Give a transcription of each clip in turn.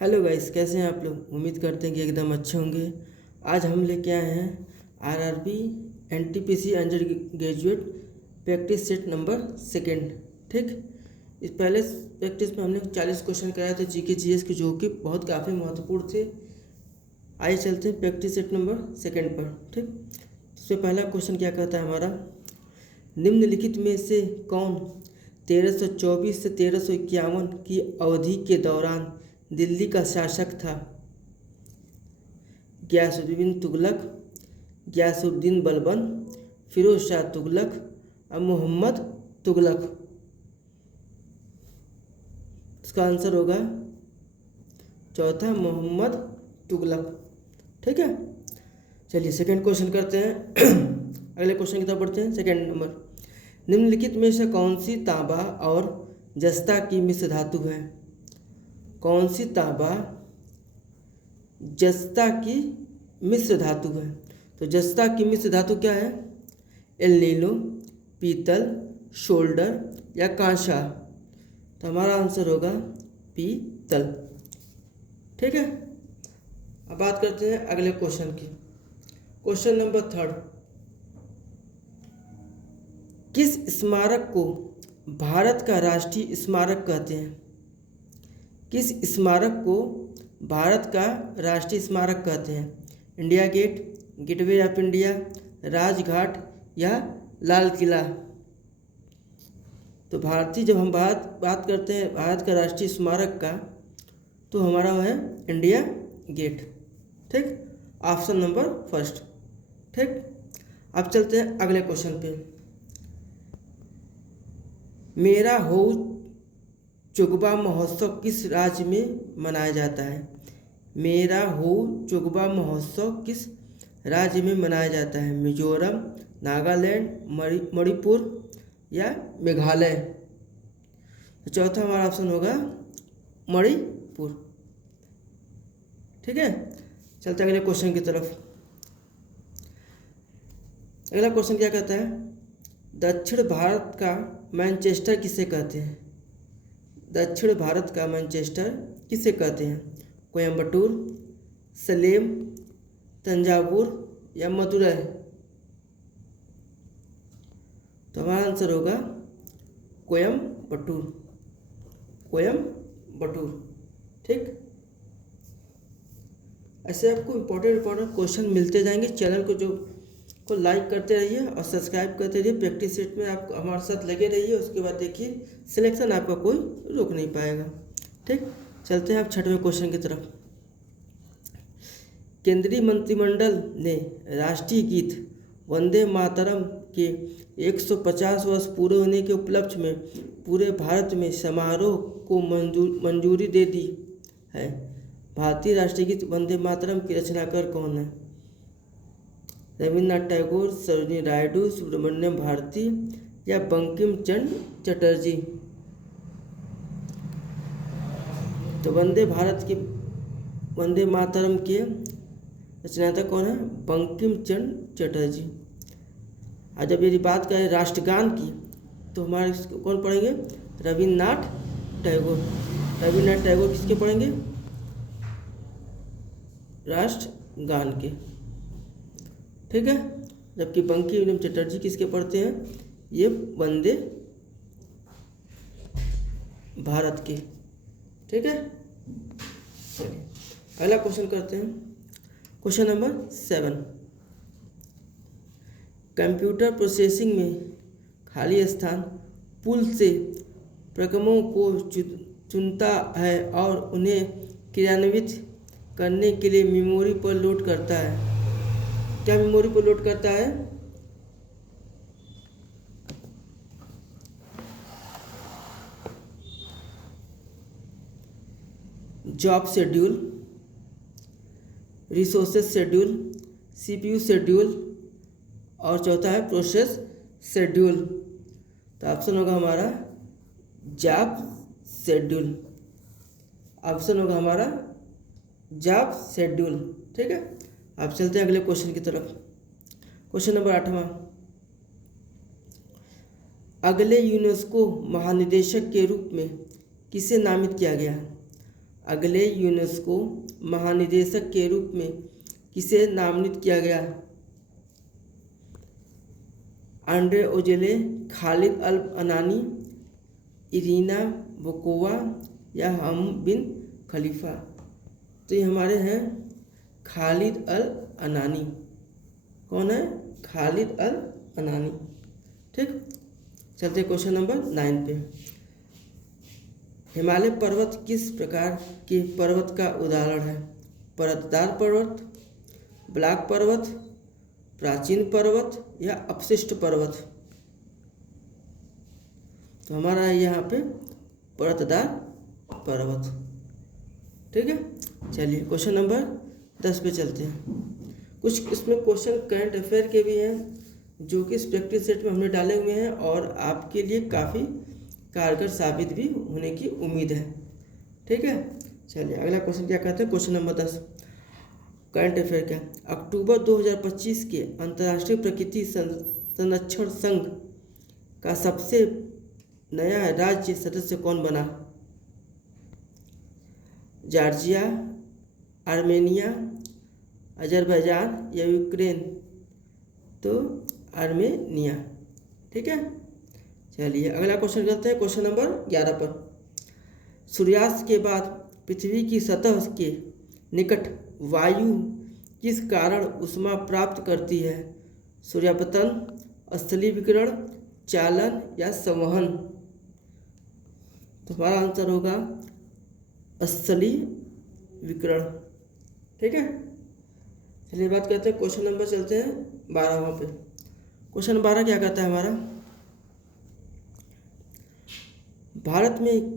Hello guys, कैसे हैं आप लोग। उम्मीद करते हैं कि एकदम अच्छे होंगे। आज हम लेके आए हैं RRB NTPC under graduate practice set number second. ठीक, इस पहले प्रैक्टिस में हमने 40 क्वेश्चन कराए थे जीके जीएस के, जो कि बहुत काफ़ी महत्वपूर्ण थे। आइए चलते हैं प्रैक्टिस सेट नंबर सेकंड पर। ठीक, इससे पहला क्वेश्चन क्या कहता है हमारा, निम्नलिखित में से कौन 1324 से 1351 की अवधि के दौरान दिल्ली का शासक था। गियासुद्दीन तुगलक, गियासुद्दीन बलबन, फिरोज शाह तुगलक और मोहम्मद तुगलक। इसका आंसर होगा चौथा, मोहम्मद तुगलक। ठीक है, चलिए सेकंड क्वेश्चन करते हैं। अगले क्वेश्चन की तरफ बढ़ते हैं। सेकंड नंबर, निम्नलिखित में से कौन सी तांबा और जस्ता की मिश्र धातु है। कौन सी तांबा जस्ता की मिश्र धातु है। तो जस्ता की मिश्र धातु क्या है, एल्नीलो, पीतल, शोल्डर या कांसा। तो हमारा आंसर होगा पीतल। ठीक है, अब बात करते हैं अगले क्वेश्चन की। क्वेश्चन नंबर थर्ड, किस स्मारक को भारत का राष्ट्रीय स्मारक कहते हैं। किस स्मारक को भारत का राष्ट्रीय स्मारक कहते हैं। India gate, gateway of India, Rajghat या लाल किला। तो भारतीय जब हम बात करते हैं भारत का राष्ट्रीय स्मारक का, तो हमारा है इंडिया गेट। ठीक, ऑप्शन नंबर फर्स्ट। ठीक, अब चलते हैं अगले क्वेश्चन पे। मेरा हो चुगबा महोत्सव किस राज्य में मनाया जाता है। मेरा हो चुगबा महोत्सव किस राज्य में मनाया जाता है। मिजोरम, नागालैंड, मणिपुर या मेघालय। तो चौथा हमारा ऑप्शन होगा मणिपुर। ठीक है, चलते अगले क्वेश्चन की तरफ। अगला क्वेश्चन क्या कहता है, दक्षिण भारत का मैनचेस्टर किसे कहते हैं। दक्षिण भारत का मैनचेस्टर किसे कहते हैं। कोयम्बटूर, सलेम, तंजावुर या मदुरै। तो हमारा आंसर होगा कोयम्बटूर। कोयम्बटूर। ठीक, ऐसे आपको इम्पोर्टेंट क्वेश्चन मिलते जाएंगे। चैनल को लाइक करते रहिए और सब्सक्राइब करते रहिए। प्रैक्टिस सेट में आप हमारे साथ लगे रहिए। उसके बाद देखिए सिलेक्शन आपका कोई रोक नहीं पाएगा। ठीक, चलते हैं आप छठवें क्वेश्चन की तरफ। केंद्रीय मंत्रिमंडल ने राष्ट्रीय गीत वंदे मातरम के 150 वर्ष पूरे होने के उपलक्ष्य में पूरे भारत में समारोह को मंजूरी दे दी है। भारतीय राष्ट्रीय गीत वंदे मातरम की रचनाकार कौन है। रविन्द्रनाथ टैगोर, सरोजिनी नायडू, सुब्रमण्यम भारती या बंकिम चंद्र चटर्जी। तो वंदे मातरम के रचनाकार कौन है, बंकिम चंद्र चटर्जी। और जब यदि बात करें राष्ट्रगान की, तो हमारे कौन पढ़ेंगे, रविन्द्रनाथ टैगोर। रविन्द्रनाथ टैगोर किसके पढ़ेंगे, राष्ट्रगान के। ठीक है, जबकि बंकिम चटर्जी किसके पढ़ते हैं, ये वंदे भारत के। ठीक है, चलिए अगला क्वेश्चन करते हैं। क्वेश्चन नंबर 7, कंप्यूटर प्रोसेसिंग में खाली स्थान पूल से प्रक्रमों को चुनता है और उन्हें क्रियान्वित करने के लिए मेमोरी पर लोड करता है। क्या मेमोरी पर लोड करता है, job schedule, resources schedule, CPU schedule और चौथा है प्रोसेस शेड्यूल। तो ऑप्शन होगा हमारा जॉब शेड्यूल। ऑप्शन होगा हमारा जॉब शेड्यूल। ठीक है, आप चलते हैं अगले क्वेश्चन की तरफ। क्वेश्चन नंबर 8वां, अगले यूनेस्को महानिदेशक के रूप में किसे नामित किया गया। अगले यूनेस्को महानिदेशक के रूप में किसे नामित किया गया? आंड्रे ओजेले, खालिद अल अनानी, इरीना बोकोवा या हम बिन खलीफा? तो ये हमारे हैं खालिद अल अनानी। कौन है? खालिद अल अनानी। ठीक, चलते क्वेश्चन नंबर 9 पे। हिमालय पर्वत किस प्रकार के पर्वत का उदाहरण है? परतदार पर्वत, ब्लॉक पर्वत, प्राचीन पर्वत या अपशिष्ट पर्वत? तो हमारा है यहाँ पे परतदार पर्वत। ठीक है, चलिए क्वेश्चन नंबर 10 पे चलते हैं। कुछ इसमें क्वेश्चन करंट अफेयर के भी हैं जो कि इस प्रैक्टिस सेट में हमने डाले हुए हैं और आपके लिए काफ़ी कारगर साबित भी होने की उम्मीद है। ठीक है, चलिए अगला क्वेश्चन क्या कहते हैं। क्वेश्चन नंबर 10 करंट अफेयर क्या? अक्टूबर 2025 के अंतर्राष्ट्रीय प्रकृति संरक्षण संघ का सबसे नया राज्य सदस्य कौन बना? जॉर्जिया, आर्मेनिया, अजरबैजान या यूक्रेन? तो आर्मेनिया। ठीक है, चलिए अगला क्वेश्चन करते हैं। क्वेश्चन नंबर 11 पर। सूर्यास्त के बाद पृथ्वी की सतह के निकट वायु किस कारण ऊष्मा प्राप्त करती है? सूर्यापतन, स्थलीय विकिरण, चालन या संवहन? तो हमारा आंसर होगा स्थलीय विकिरण। ठीक है, चलिए बात करते हैं क्वेश्चन नंबर, चलते हैं 12वां पे। क्वेश्चन 12 क्या कहता है हमारा? भारत में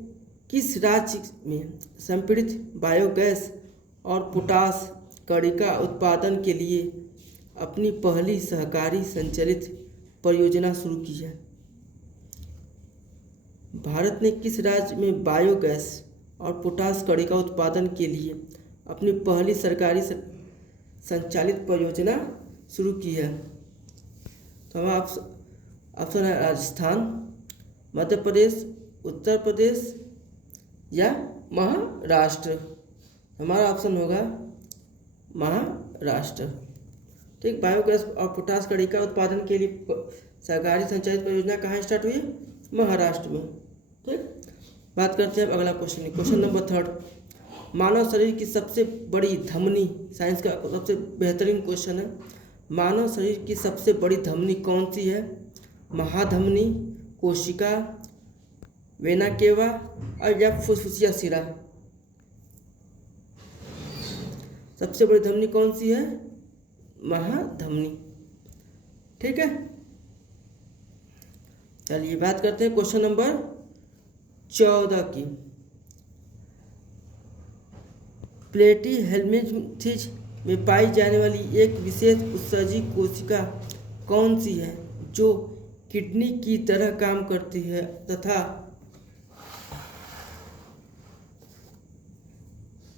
किस राज्य में संपीड़ित बायोगैस और पोटास कड़ी का उत्पादन के लिए अपनी पहली सहकारी संचालित परियोजना शुरू की है? भारत ने किस राज्य में बायोगैस और पोटास कड़ी का उत्पादन के लिए अपनी पहली सरकारी संचालित परियोजना शुरू की है? तो हमारा ऑप्शन है राजस्थान, मध्य प्रदेश, उत्तर प्रदेश या महाराष्ट्र? हमारा ऑप्शन होगा महाराष्ट्र। ठीक, बायोगैस और पोटास कड़ी का उत्पादन के लिए सरकारी संचालित परियोजना कहाँ स्टार्ट हुई? महाराष्ट्र में। ठीक, बात करते हैं अब अगला क्वेश्चन। क्वेश्चन नंबर 3, मानव शरीर की सबसे बड़ी धमनी, साइंस का सबसे बेहतरीन क्वेश्चन है। मानव शरीर की सबसे बड़ी धमनी कौन सी है? महाधमनी, कोशिका, वेना केवा और या फुसफुसिया सिरा? सबसे बड़ी धमनी कौन सी है? महाधमनी। ठीक है, चलिए बात करते हैं क्वेश्चन नंबर 14 की। प्लेटीहेल्मिंथेस में पाई जाने वाली एक विशेष उत्सर्जी कोशिका कौन सी है जो किडनी की तरह काम करती है तथा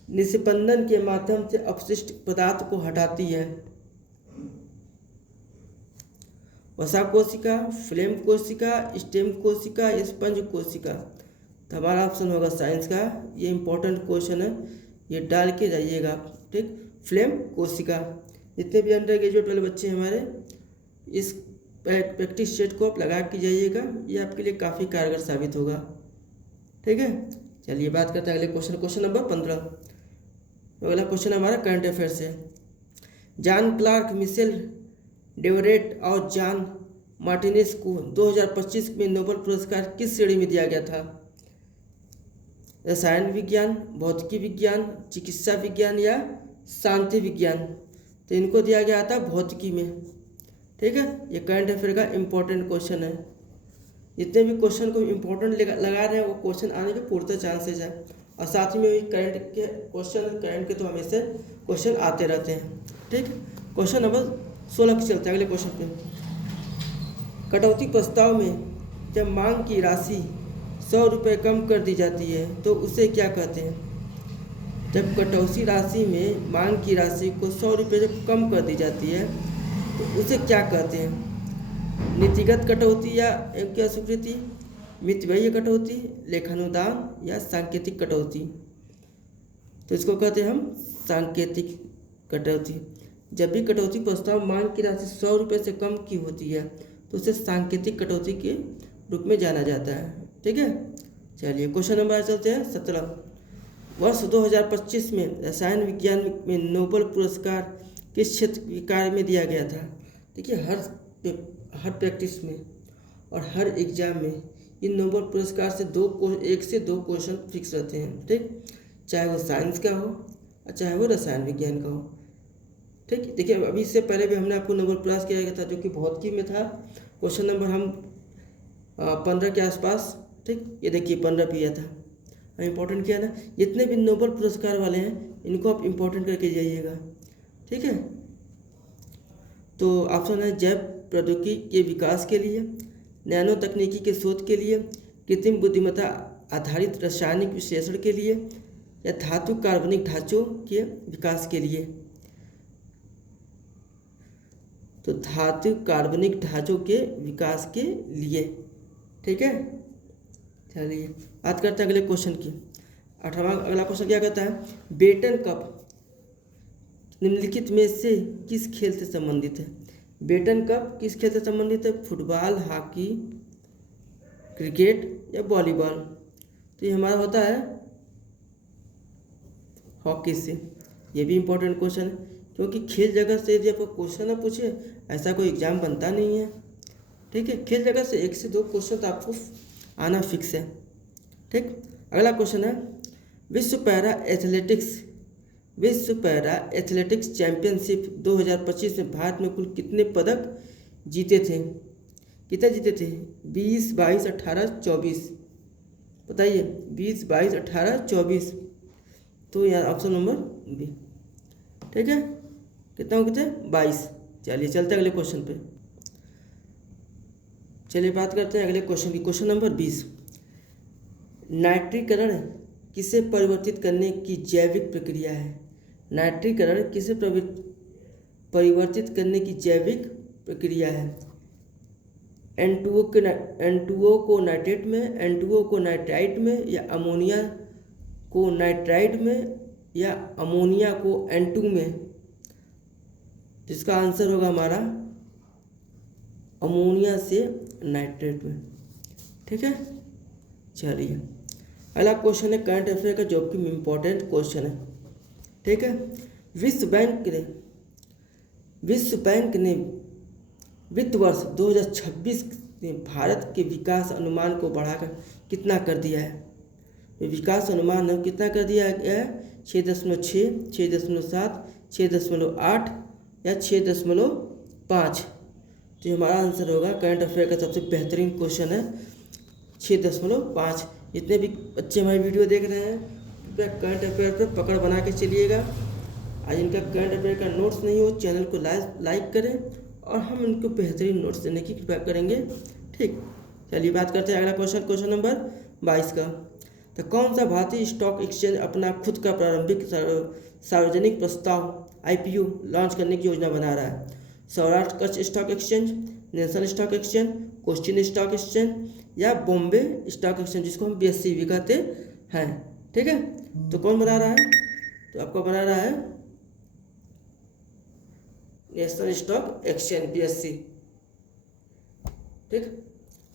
निस्पंदन के माध्यम से अपशिष्ट पदार्थ को हटाती है? वसा कोशिका, फ्लेम कोशिका, स्टेम कोशिका, स्पंज कोशिका? तो हमारा ऑप्शन होगा साइंस का। ये इंपॉर्टेंट क्वेश्चन है, ये डाल के जाइएगा। ठीक, फ्लेम कोशिका। जितने भी अंडर ग्रेजुएट वाले बच्चे हमारे, इस प्रैक्टिस सेट को आप लगा के जाइएगा, ये आपके लिए काफ़ी कारगर साबित होगा। ठीक है, चलिए बात करते हैं अगले क्वेश्चन। Question number 15। अगला क्वेश्चन हमारा करंट अफेयर से। जॉन क्लार्क, मिशेल डेवरेट और जॉन मार्टिनेज को 2025 में नोबेल पुरस्कार किस श्रेणी में दिया गया था? रसायन विज्ञान, भौतिकी विज्ञान, चिकित्सा विज्ञान या शांति विज्ञान? तो इनको दिया गया था भौतिकी में। ठीक है, ये करंट अफेयर का इम्पोर्टेंट क्वेश्चन है। जितने भी क्वेश्चन को इम्पोर्टेंट लगा रहे हैं वो क्वेश्चन आने के पूरे चांसेज है, और साथ ही में भी करंट के क्वेश्चन, करंट के तो हमेशा क्वेश्चन आते रहते हैं। ठीक, क्वेश्चन नंबर 16 पे चलते हैं अगले क्वेश्चन पे। कटौती प्रस्ताव में जब मांग की राशि 100 रुपये कम कर दी जाती है तो उसे क्या कहते हैं? जब कटौती राशि में मांग की राशि को 100 रुपये जब कम कर दी जाती है तो उसे क्या कहते हैं? नीतिगत कटौती या क्या स्वीकृति, मितव्ययी कटौती, लेखानुदान या सांकेतिक कटौती? तो इसको कहते हैं हम सांकेतिक कटौती। जब भी कटौती प्रस्ताव मांग की राशि 100 रुपये से कम की होती है तो उसे सांकेतिक कटौती के रूप में जाना जाता है। ठीक है, चलिए क्वेश्चन नंबर चलते हैं 17। वर्ष 2025 में रसायन विज्ञान में नोबेल पुरस्कार किस क्षेत्र के कार्य में दिया गया था? देखिए हर प्रैक्टिस में और हर एग्जाम में इन नोबेल पुरस्कार से 1 से 2 क्वेश्चन फिक्स रहते हैं। ठीक, चाहे वो साइंस का हो और चाहे वो रसायन विज्ञान का हो। ठीक, देखिए अभी इससे पहले भी हमने आपको नोबेल पुरस्कार किया गया था जो कि भौतिकी में था। क्वेश्चन नंबर हम 15 के आसपास। ठीक, ये देखिए 15 पे था, इम्पोर्टेंट किया ना। जितने भी नोबेल पुरस्कार वाले हैं इनको आप इम्पोर्टेंट करके जाइएगा। ठीक है, तो ऑप्शन है जैव प्रौद्योगिकी के विकास के लिए, नैनो तकनीकी के शोध के लिए, कृत्रिम बुद्धिमत्ता आधारित रासायनिक विश्लेषण के लिए या धातु कार्बनिक ढांचों के विकास के लिए। तो धातु कार्बनिक ढांचों के विकास के लिए। ठीक है, चलिए बात करते हैं अगले क्वेश्चन की। 18वां अगला क्वेश्चन क्या कहता है? बेटन कप निम्नलिखित में से किस खेल से संबंधित है? बेटन कप किस खेल से संबंधित है? फुटबॉल, हॉकी, क्रिकेट या वॉलीबॉल? तो ये हमारा होता है हॉकी से। ये भी इम्पोर्टेंट क्वेश्चन है क्योंकि खेल जगत से यदि आपको क्वेश्चन ना पूछे ऐसा कोई एग्जाम बनता नहीं है। ठीक है, खेल जगत से 1 से 2 क्वेश्चन तो आपको आना फिक्स है। ठीक, अगला क्वेश्चन है विश्व पैरा एथलेटिक्स चैंपियनशिप 2025 में भारत में कुल कितने पदक जीते थे? कितने जीते थे? 20, 22, 18, 24। बताइए 20, 22, 18, 24। तो यार ऑप्शन नंबर बी। ठीक है, कितना हो गए? 22। चलिए चलते हैं अगले क्वेश्चन पे। चलिए बात करते हैं अगले क्वेश्चन की। Question number 20। नाइट्रीकरण किसे परिवर्तित करने की जैविक प्रक्रिया है? नाइट्रीकरण किसे परिवर्तित करने की जैविक प्रक्रिया है? N2O को नाइट्रेट में, N2O को नाइट्राइट में या अमोनिया को नाइट्राइट में या अमोनिया को N2 में? जिसका आंसर होगा हमारा अमोनिया से नाइट्रेट में। ठीक है, चलिए अगला क्वेश्चन है करंट अफेयर का जो कि इम्पोर्टेंट क्वेश्चन है। ठीक है, विश्व बैंक ने वित्त वर्ष 2026 में भारत के विकास अनुमान को बढ़ाकर कितना कर दिया है? विकास अनुमान कितना कर दिया गया है? 6.6, 6.7, 6.8 या 6.5? तो हमारा आंसर होगा करंट अफेयर का सबसे बेहतरीन क्वेश्चन है 6.5। जितने भी बच्चे हमारी वीडियो देख रहे हैं कृपया करंट अफेयर पर पकड़ बना के चलिएगा। आज इनका करंट अफेयर का नोट्स नहीं हो चैनल को लाइक करें और हम इनको बेहतरीन नोट्स देने की कृपया करेंगे। ठीक, चलिए बात करते हैं अगला क्वेश्चन नंबर 22 का। तो कौन सा भारतीय स्टॉक एक्सचेंज अपना खुद का प्रारंभिक सार्वजनिक प्रस्ताव IPO लॉन्च करने की योजना बना रहा है? Saurashtra Kutch stock exchange, national stock exchange, Cochin stock exchange या बॉम्बे स्टॉक एक्सचेंज जिसको हम BSE भी कहते हैं। ठीक है, तो कौन बना रहा है? तो आपको बना रहा है नेशनल स्टॉक एक्सचेंज BSE। ठीक,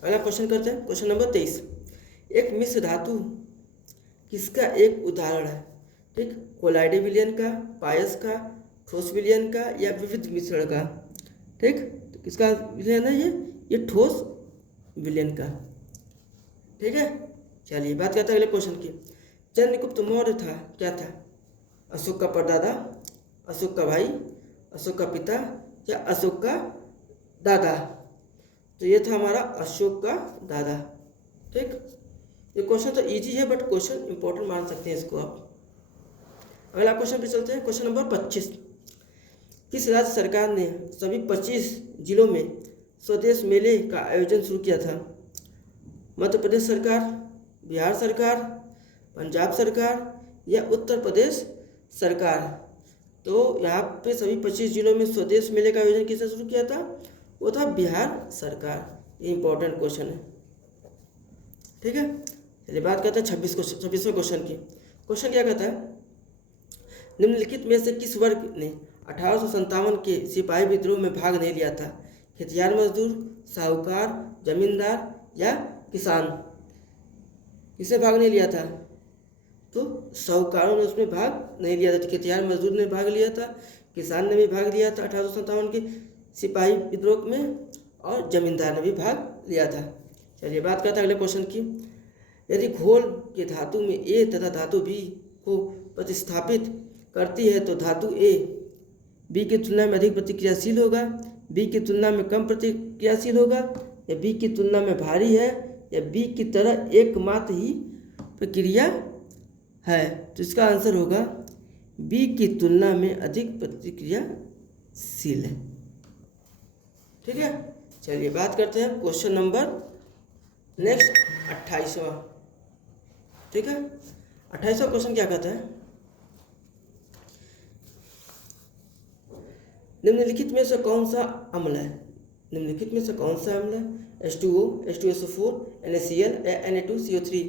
अगला क्वेश्चन करते हैं क्वेश्चन नंबर 23। एक मिश्र धातु किसका एक उदाहरण है? ठीक, कोलाइडे विलयन का, पायस का, ठोस विलयन का या विविध मिश्रण का? ठीक, तो किसका विलयन है ये ठोस विलयन का। ठीक है, चलिए बात करते हैं अगले क्वेश्चन की। चंद्रगुप्त मौर्य था क्या था? अशोक का परदादा, अशोक का भाई, अशोक का पिता या अशोक का दादा? तो ये था हमारा अशोक का दादा। ठीक, ये क्वेश्चन तो इजी है बट क्वेश्चन इंपॉर्टेंट मान सकते हैं इसको आप। अगला क्वेश्चन पे चलते हैं क्वेश्चन नंबर 25। किस राज्य सरकार ने सभी 25 जिलों में स्वदेश मेले का आयोजन शुरू किया था? मध्य प्रदेश सरकार, बिहार सरकार, पंजाब सरकार या उत्तर प्रदेश सरकार? तो यहाँ पे सभी 25 जिलों में स्वदेश मेले का आयोजन किसने शुरू किया था? वो था बिहार सरकार। ये इंपॉर्टेंट क्वेश्चन है। ठीक है, चलिए बात करते हैं 26वें क्वेश्चन की। क्वेश्चन क्या कहता है? निम्नलिखित में से किस वर्ग ने 1857 के सिपाही विद्रोह में भाग नहीं लिया था? खेतिहर मजदूर, साहूकार, जमींदार या किसान? किसने भाग नहीं लिया था? तो साहूकारों ने उसमें भाग नहीं लिया था। खेतिहर मजदूर ने भाग लिया था, किसान ने भी भाग लिया था 1857 के सिपाही विद्रोह में, और जमींदार ने भी भाग लिया था। चलिए बात करते हैं अगले क्वेश्चन की। यदि घोल के धातु में ए तथा धातु बी को प्रतिस्थापित करती है तो धातु ए बी की तुलना में अधिक प्रतिक्रियाशील होगा, बी की तुलना में कम प्रतिक्रियाशील होगा, या बी की तुलना में भारी है, या बी की तरह एकमात्र ही प्रक्रिया है? तो इसका आंसर होगा बी की तुलना में अधिक प्रतिक्रियाशील है। ठीक है, चलिए बात करते हैं क्वेश्चन नंबर नेक्स्ट 28वां। ठीक है, 28वां क्वेश्चन क्या कहता है? निम्नलिखित में से कौन सा अम्ल है? निम्नलिखित में से कौन सा अम्ल है? H2O, H2SO4, NaCl या Na2CO3?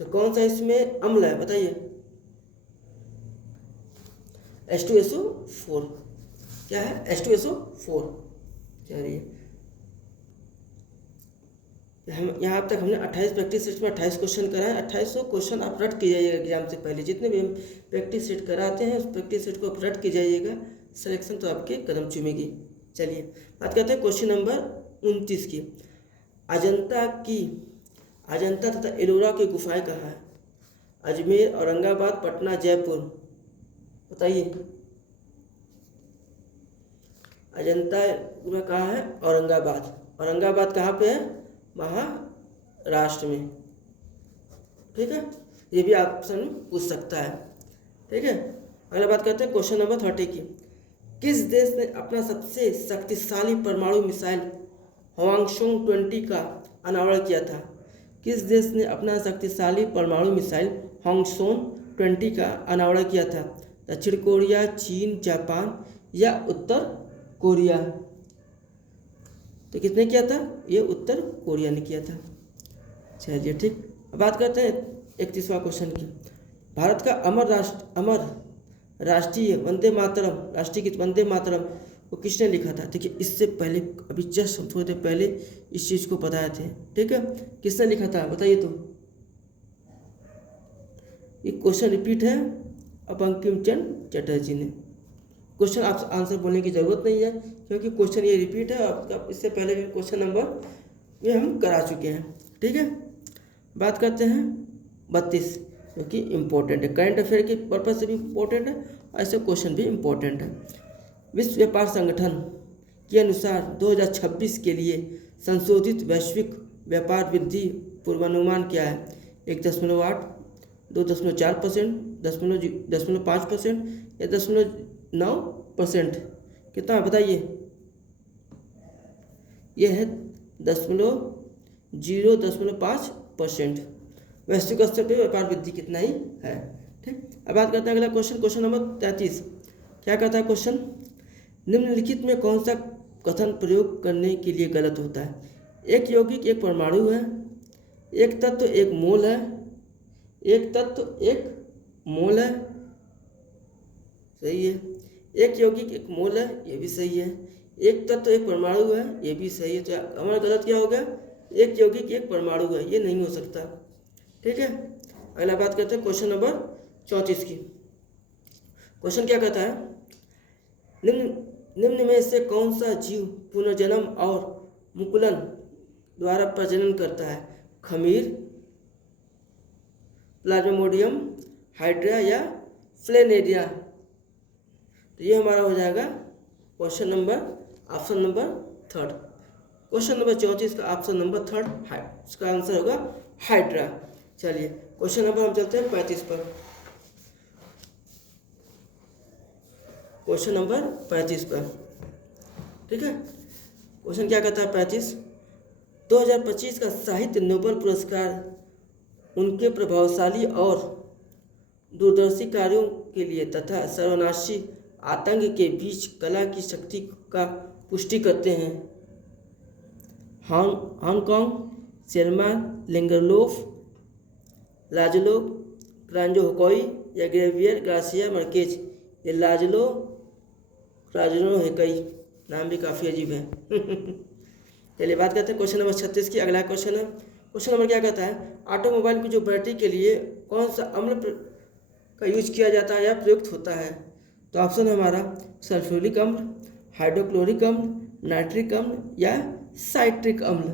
तो कौन सा इसमें अम्ल है बताइए? H2SO4। क्या है? H2SO4। चलिए, हम यहाँ अब तक हमने 28 प्रैक्टिस सेट में 28 क्वेश्चन कराए। 2800 क्वेश्चन आप रट के जाइएगा एग्जाम से पहले। जितने भी हम प्रैक्टिस सेट कराते हैं उस प्रैक्टिस सेट को आप रट के जाइएगा, सिलेक्शन तो आपके कदम चूमेगी। चलिए बात करते हैं क्वेश्चन नंबर 29 की। अजंता तथा एलोरा की गुफाएं कहाँ है? अजमेर, औरंगाबाद, पटना, जयपुर? बताइए। अजंता एलोरा कहाँ है? औरंगाबाद। औरंगाबाद कहाँ पे है? महाराष्ट्र में। ठीक है, ये भी ऑप्शन पूछ सकता है। ठीक है, अगला बात करते हैं क्वेश्चन नंबर 30 की। किस देश ने अपना सबसे शक्तिशाली परमाणु मिसाइल हवांगशोंग 20 का अनावरण किया था? किस देश ने अपना शक्तिशाली परमाणु मिसाइल हवांगशोंग 20 का अनावरण किया था? दक्षिण कोरिया, चीन, जापान या उत्तर कोरिया? तो किसने किया था? ये उत्तर कोरिया ने किया था। चलिए ठीक, अब बात करते हैं 31वां क्वेश्चन की। भारत का अमर राष्ट्रीय वंदे मातरम, राष्ट्रीय गीत वंदे मातरम वो किसने लिखा था? देखिए इससे पहले अभी जस्ट थोड़ी देर पहले इस चीज़ को बताए थे। ठीक है, किसने लिखा था बताइए? तो ये क्वेश्चन रिपीट है, अब बंकिम चंद्र चटर्जी ने। क्वेश्चन आप आंसर बोलने की ज़रूरत नहीं है क्योंकि क्वेश्चन ये रिपीट है। अब इससे पहले भी क्वेश्चन नंबर ये हम करा चुके हैं। ठीक है, बात करते हैं 32 जो कि इम्पोर्टेंट है, करंट अफेयर के पर्पज से भी इम्पोर्टेंट है, ऐसे क्वेश्चन भी इम्पोर्टेंट है। विश्व व्यापार संगठन के अनुसार 2026 के लिए संशोधित वैश्विक व्यापार वृद्धि पूर्वानुमान क्या है? 1.8, 2.4%, 0.5% या 0.9%? कितना बताइए? यह है 0.5%। वैश्विक स्तर पर व्यापार वृद्धि कितना ही है। ठीक, अब बात करते हैं अगला क्वेश्चन, क्वेश्चन नंबर 33। क्या कहता है क्वेश्चन? निम्नलिखित में कौन सा कथन प्रयोग करने के लिए गलत होता है? एक यौगिक एक परमाणु है, एक तत्व एक मोल है, एक तत्व एक मोल है, सही है। एक यौगिक एक मोल है, ये भी सही है। एक तत्व एक परमाणु है, ये भी सही है। तो हमारा गलत क्या हो गया? एक यौगिक एक परमाणु है, ये नहीं हो सकता। ठीक है, अगला बात करते हैं क्वेश्चन नंबर 34 की। क्वेश्चन क्या कहता है? निम्न में से कौन सा जीव पुनर्जन्म और मुकुलन द्वारा प्रजनन करता है? खमीर, प्लाज्मोडियम, हाइड्रा या फ्लेनेरिया? तो ये हमारा हो जाएगा question number option number 3। Question number 34 का ऑप्शन नंबर 3 इसका आंसर होगा हाइड्रा। चलिए क्वेश्चन नंबर हम चलते हैं 35 पर। क्वेश्चन नंबर 35 पर। ठीक है, क्वेश्चन क्या कहता है 35? 2025 का साहित्य नोबेल पुरस्कार उनके प्रभावशाली और दूरदर्शी कार्यों के लिए तथा सर्वनाशी आतंक के बीच कला की शक्ति का पुष्टि करते हैं। हांगकांग, सेल्मा लिंगरलोफ, लाजलो, क्रांजो होकोई या ग्रेवियर गार्सिया मार्केज? ये लाजलो राजनो है, कई नाम भी काफ़ी अजीब है। चलिए बात करते हैं क्वेश्चन नंबर 36 की। अगला क्वेश्चन है, क्वेश्चन नंबर क्या कहता है, ऑटोमोबाइल की जो बैटरी के लिए कौन सा अम्ल का यूज किया जाता है या प्रयुक्त होता है। तो ऑप्शन है हमारा सल्फ्यूरिक अम्ल, हाइड्रोक्लोरिक अम्ल, नाइट्रिक अम्ल या साइट्रिक अम्ल।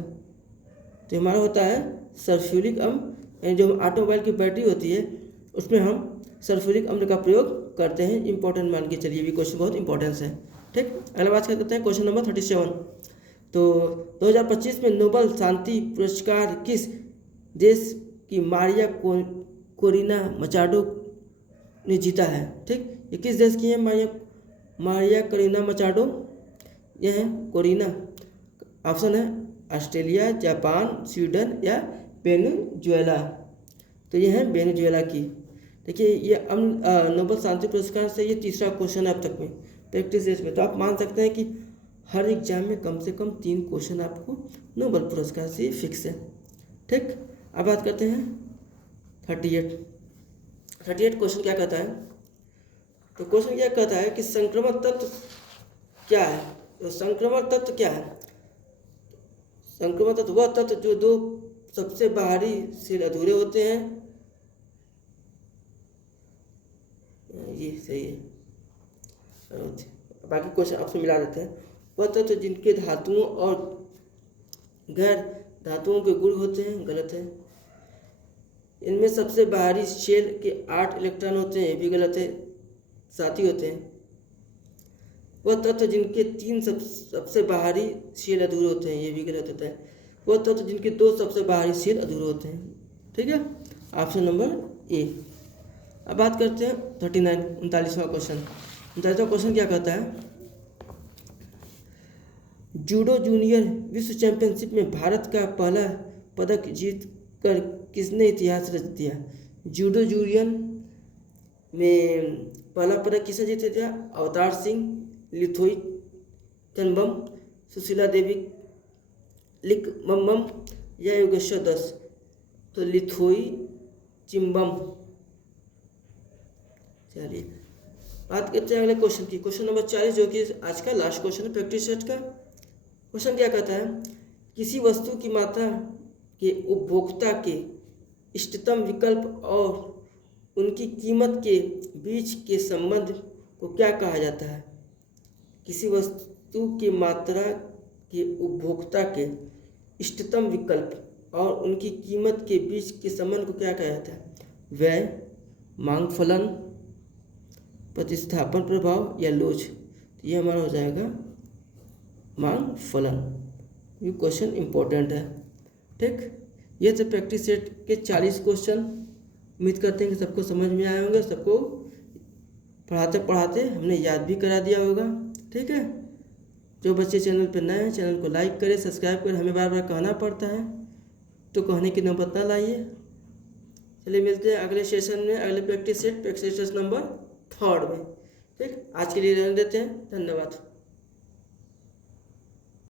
तो हमारा होता है सल्फ्यूरिक अम्ल, यानी जो ऑटोमोबाइल की बैटरी होती है उसमें हम सल्फ्यूरिक अम्ल का प्रयोग करते हैं। इंपॉर्टेंट मान के चलिए, भी क्वेश्चन बहुत इंपॉर्टेंस है। ठीक, अगला बात करते हैं क्वेश्चन नंबर 37। तो 2025 में नोबेल शांति पुरस्कार किस देश की मारिया कोरिना मचाडो ने जीता है। ठीक, ये किस देश की है मारिया कोरिना मचाडो, यह है कोरिना। ऑप्शन है ऑस्ट्रेलिया, जापान, स्वीडन या वेनेजुएला। तो यह है वेनेजुएला की। देखिए ये नोबेल शांति पुरस्कार से ये तीसरा क्वेश्चन है अब तक में प्रैक्टिस सेट में। तो आप मान सकते हैं कि हर एग्जाम में कम से कम 3 क्वेश्चन आपको नोबेल पुरस्कार से फिक्स है। ठीक, अब बात करते हैं 38 क्वेश्चन क्या कहता है। तो क्वेश्चन क्या कहता है कि संक्रमण तत्व क्या है। तो संक्रमण तत्व क्या है। संक्रमण तत्व वह तत्व जो 2 सबसे बाहरी सेल अधूरे होते हैं, ये सही है, बाकी क्वेश्चन ऑप्शन मिला देते हैं। वह तत्व जिनके धातुओं और गैर धातुओं के गुण होते हैं, गलत है। इनमें सबसे बाहरी शेल के 8 इलेक्ट्रॉन होते हैं, ये भी गलत है, 7 ही होते हैं। वह तत्व जिनके 3 सबसे बाहरी शेल अधूरे होते हैं, ये भी गलत होता है। वह तत्व जिनके 2 सबसे बाहरी शेल अधूरे होते हैं। ठीक है, ऑप्शन नंबर ए। अब बात करते हैं 39वां क्वेश्चन। 39वां क्वेश्चन क्या कहता है, जूडो जूनियर विश्व चैंपियनशिप में भारत का पहला पदक जीत कर किसने इतिहास रच दिया। जूडो जूनियर में पहला पदक किसने जीत दिया। अवतार सिंह, लिथोई चनबम, सुशीला देवी लिकमबम या योगेश्वर दत्त। तो लिथोई चिम्बम। चलिए बात करते हैं अगले क्वेश्चन की। क्वेश्चन नंबर 40 जो कि आज का लास्ट क्वेश्चन है प्रैक्टिस सेट का। क्वेश्चन क्या कहता है, किसी वस्तु की मात्रा के उपभोक्ता के इष्टतम विकल्प और उनकी कीमत के बीच के संबंध को क्या कहा जाता है। किसी वस्तु की मात्रा के उपभोक्ता के इष्टतम विकल्प और उनकी कीमत के बीच के संबंध को क्या कहा जाता है। व्यय, मांग फलन, प्रतिस्थापन प्रभाव या लोच। ये हमारा हो जाएगा मांग फलन। ये क्वेश्चन इंपॉर्टेंट है। ठीक, ये तो प्रैक्टिस सेट के 40 क्वेश्चन। उम्मीद करते हैं कि सबको समझ में आए होंगे, सबको पढ़ाते पढ़ाते हमने याद भी करा दिया होगा। ठीक है, जो बच्चे चैनल पर नए हैं चैनल को लाइक करें, सब्सक्राइब करें। हमें बार बार कहना पड़ता है तो कहने की नौबत ना लाइए। चलिए मिलते हैं अगले सेशन में, अगले प्रैक्टिस सेट नंबर 3 में। ठीक, आज के लिए रहने देते हैं। धन्यवाद।